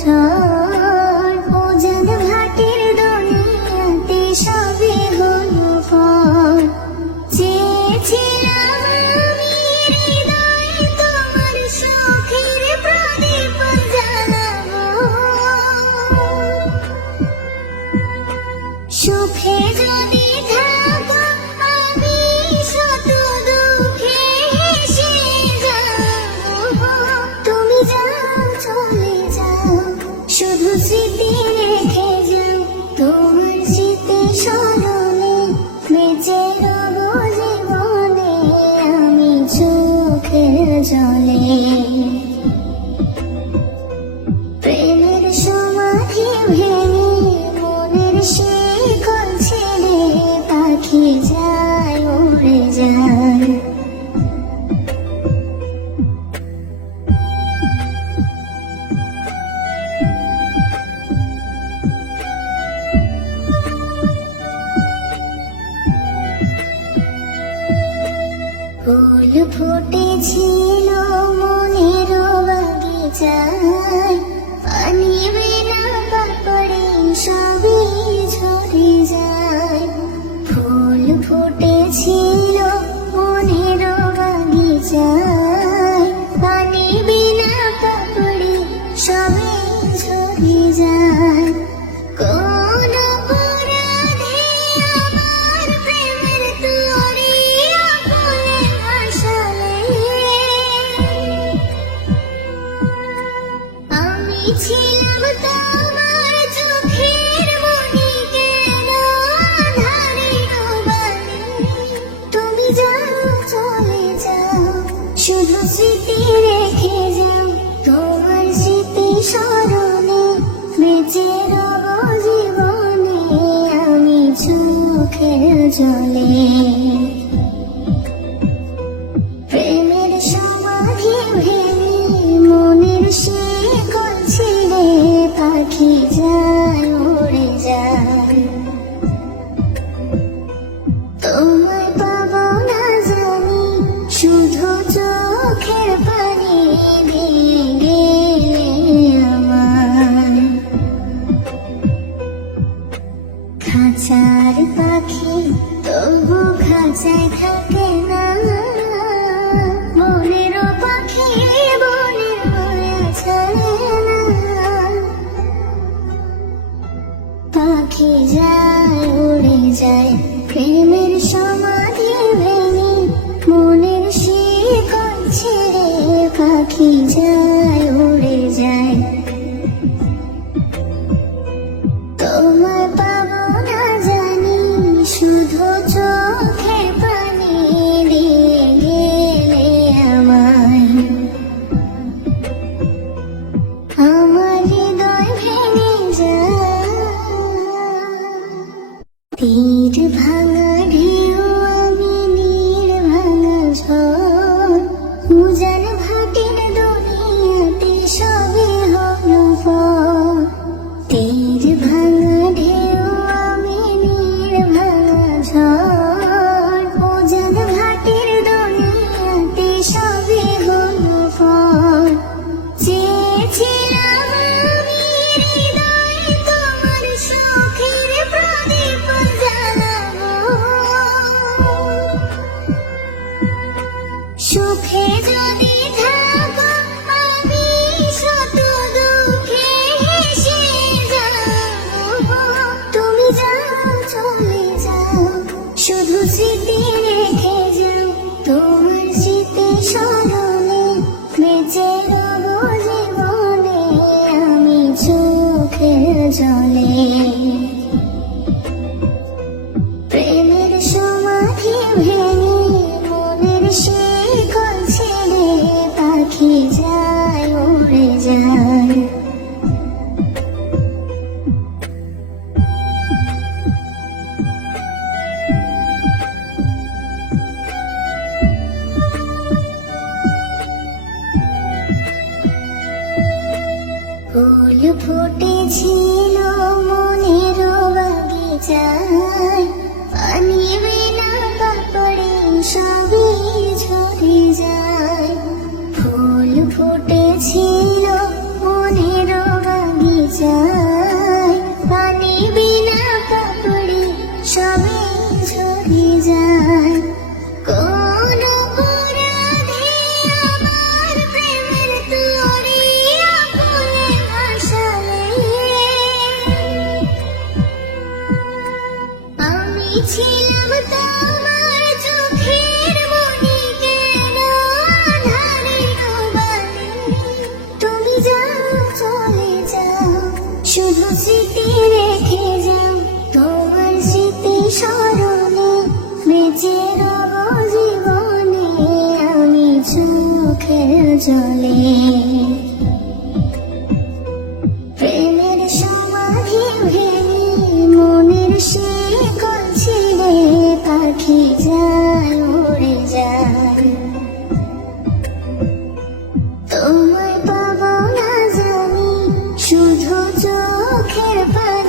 ঝড় উজান ভাটির দুনিয়াতে সবে হলো ফল। চেয়েছিলাম আমি হৃদয়ে তোমার সুখের প্রদীপ জ্বালাবো, সুখে যদি থাকো আমি শত দুঃখে হেসে যাবো। তুমি যাও চলে যাও, শুধু স্মৃতি রেখে যাও, তোমার স্মৃতি স্মরণে বেঁচে রব জীবনে আমি চোখের জলে। প্রেমের সমাধি ভেঙে মনের শিকল ছেড়ে পাখি যায় উড়ে যায়। ফুল ফুটেছিল মনের বাগিচায়, পানি বিনা পাপড়ে সবই ঝরে যায়। ফুল ফুটেছিল মনের বাগিচায়, পানি বিনা পাপড়ে সবই ঝরে যায়। কোন অপরাধে আমার প্রেমের তরি আগুনে ভাসালে, আমি ছিলাম তোমার চোখের মনি, কেন আঁধারে ডোবালে। তুমি যাও চলে যাও, শুধু স্মৃতি রেখে যাও, তোমার স্মৃতি স্মরণে বেঁচে রব জীবনে আমি চোখের জলে। প্রেমের সমাধি ভেঙে মনের শিকল ছিঁড়ে পাখি যায় উড়ে যায়। তোমায় পাবো না জানি, শুধু চোখের পানি দিয়ে গেলে আমার। খাঁচার পাখি তবু খাঁচায় থাকে না, মনেরও পাখি বনের মায়া ছাড়ে না। পাখি যায় উড়ে যায়, প্রেমের সমাধি ভেঙে মনের শিকল ছেড়ে পাখি যায় উড়ে যায়। তোমায় পাবো না জানি, শুধু চোখের পানি দিয়ে গেলে আমায়। আমার হৃদয় ভেঙে যায়। তীর ভাঙা ঢেউ আমি নীর ভাঙা ঝড় উজান ভাটির দুনিয়াতে সবে হলো ফল। তীর ভাঙা ঢেউ আমি নীর ভাঙা ঝড় উজান ভাটির দুনিয়াতে সবে হলো ফল। চেয়েছিলাম আমি হৃদয়ে তোমার সুখের প্রদীপ জ্বালাবো, সুখে যদি থাকো আমি শত দুঃখে হেসে যাবো। তুমি যাও চলে যাও, শুধু স্মৃতি রেখে যাও, তোমার স্মৃতি স্মরণে বেঁচে রব জীবনে আমি চোখের জলে। প্রেমের সমাধি ভেঙে মনের শিকল ছেড়ে পাখি যায় উড়ে যায়। ফুল ফুটেছিল মনের বাগিচায়, পানি বিনা পাপড়ে সবই ঝরে যায়। ফুল ফুটেছিল মনের স্মৃতি রেখে যাও, তোমার স্মৃতি স্মরণে বেঁচে রব জীবনে আমি চোখের জলে। প্রেমের সমাধি ভেঙে মনের শিকল ছিঁড়ে পাখি যায় উড়ে যায়। তোমায় পাবো না জানি, শুধু চোখের পানি